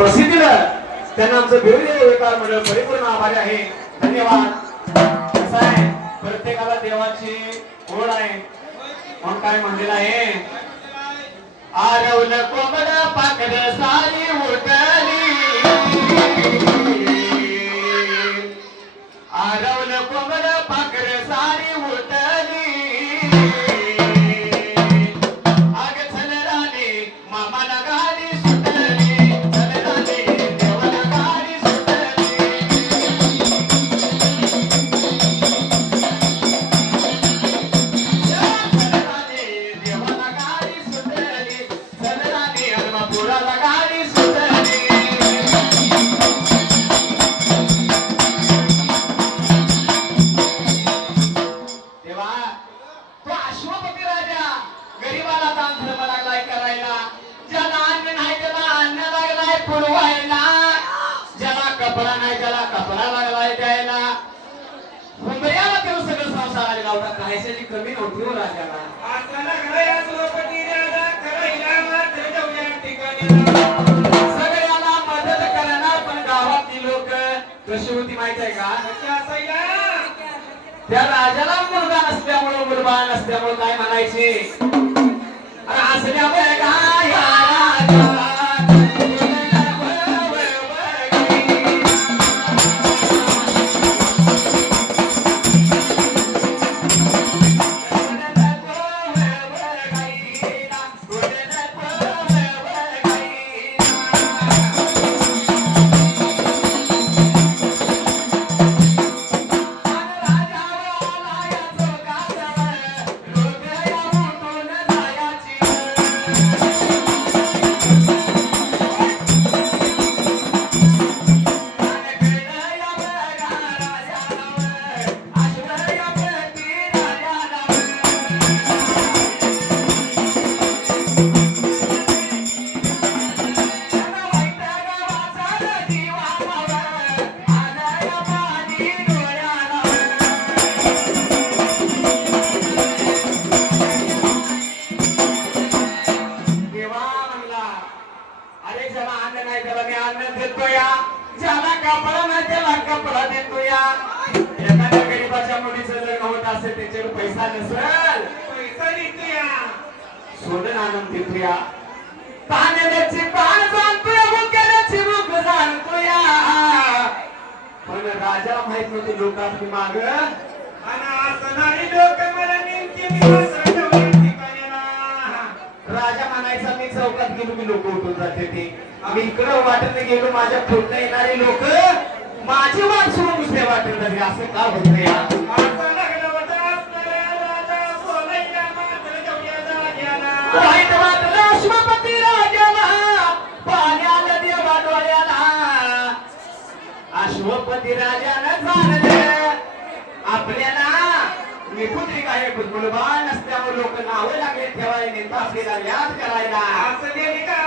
प्रसिद्धी दिलं त्यांना आमचं भिवले एका मंडळ परिपूर्ण आभारी आहे. धन्यवाद. कसं आहे. प्रत्येकाला देवाची ओढ आहे. म्हणून काय म्हणलेलं आहे? आरवल कोंबड पाकड सारी उठली. आरवल कोंबड पाकड सारी उठली. कपडा नाही त्याला कपडा लागलाय द्यायला मुंबईला तेव्हा सगळं संसाराला गावतात काहीशाची कमी नव्हती हो राजाला सगळ्याला मदत करणार पण गावातली लोक. कशी होती माहीत आहे का? त्या राजाला मुलगा नसल्यामुळे मुलगा नसल्यामुळे काय म्हणायचे? अरे असल्यामुळे काय कपडा नाही त्याला कपडा देतो या. एखाद्या गरीबाच्या मुलीचं लग्न होत असेल त्याच्याकडे पैसा नसेल. सोडून आनंद देतो या. पाण्याची पान जाणतोय भुक्याची भूक जाणतोया पण राजाला माहीत नव्हते लोक आपली माग म्हणायचा मी चौकात गेलो मी लोक उठून जाते ते आम्ही इकडं वाटत गेलो माझ्या पुढनं येणारे लोक माझी वाट सोडून दुसऱ्या वाटेल जाते असं का होत या वाईट वाटलं अश्वपती राजानं जाणलं. आपल्याला निपुत्री काय मुलबान नसल्यामुळे लोक नावं लागले ठेवायला नेता आपल्याला याद करायला का?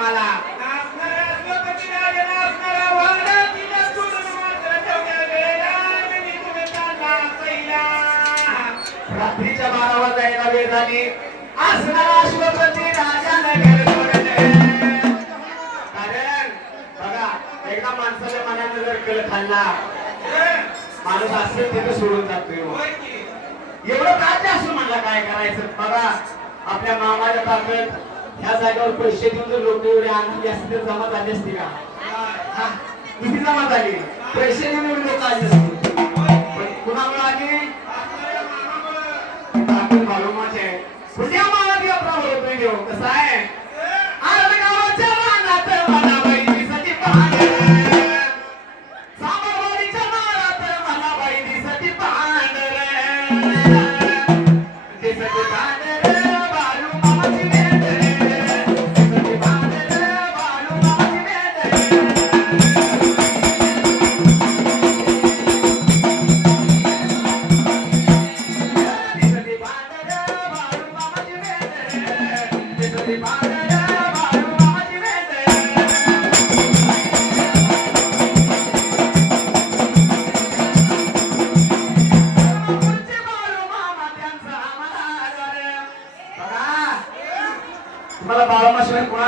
मला रात्रीच्या बारा वाजायला वेळ झाली. असणारा अश्वपती बघा एकदा माणसाच्या मनानं जर कल खाल्ला माणूस असेल तिथे सोडून जातोय हो. एवढं राज्य असून म्हणला काय करायचं? बघा आपल्या मामाच्या ताकद ह्या जागेवर पैसे देऊन जर लोक एवढे आनंदी असते तर जमा झाली असती का हा, किती जमा झाली पैसे देऊन एवढे लोक आले असते पण कुणामुळे आली ताकद मालूमाचे पुण्या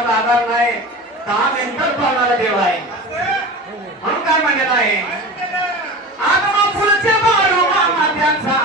बाळूमाशिवाय कोणाचा आधार नाही. दहा मिनिटात पावणारा देव आहे. म्हणून काय म्हणत आहे? आत्मा पुढचे बाळू मामा त्यांचा.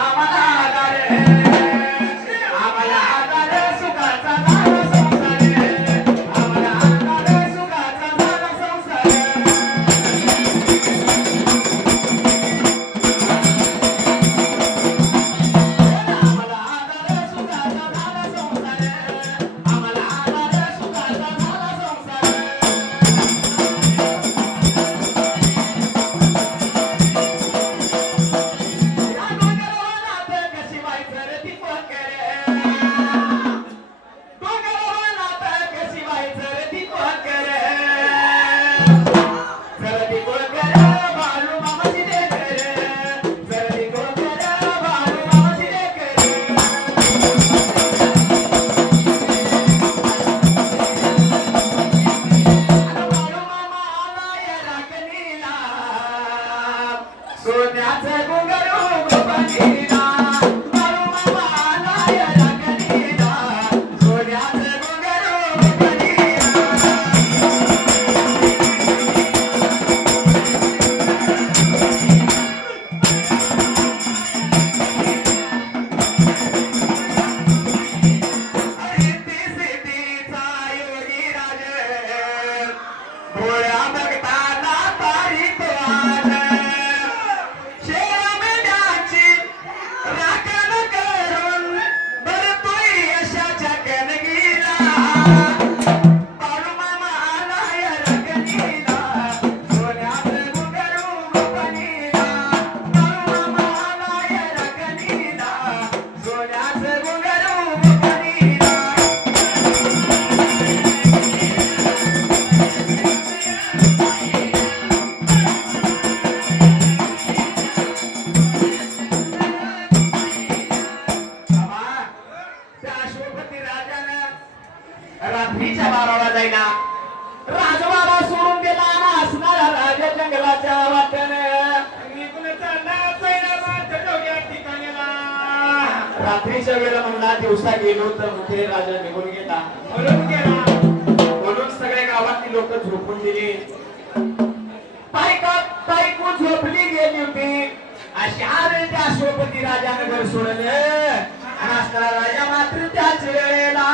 होळीच्या वेळेला म्हणला दिवसा गेलो तर मुखे राजा निघून गेला. म्हणून गेला. म्हणून सगळ्या गावातली लोक झोपून दिली. पायका पायको झोपली गेली होती. अशा त्या शोपती राजाने घर सोडलं. राजा मात्र त्याच वेळेला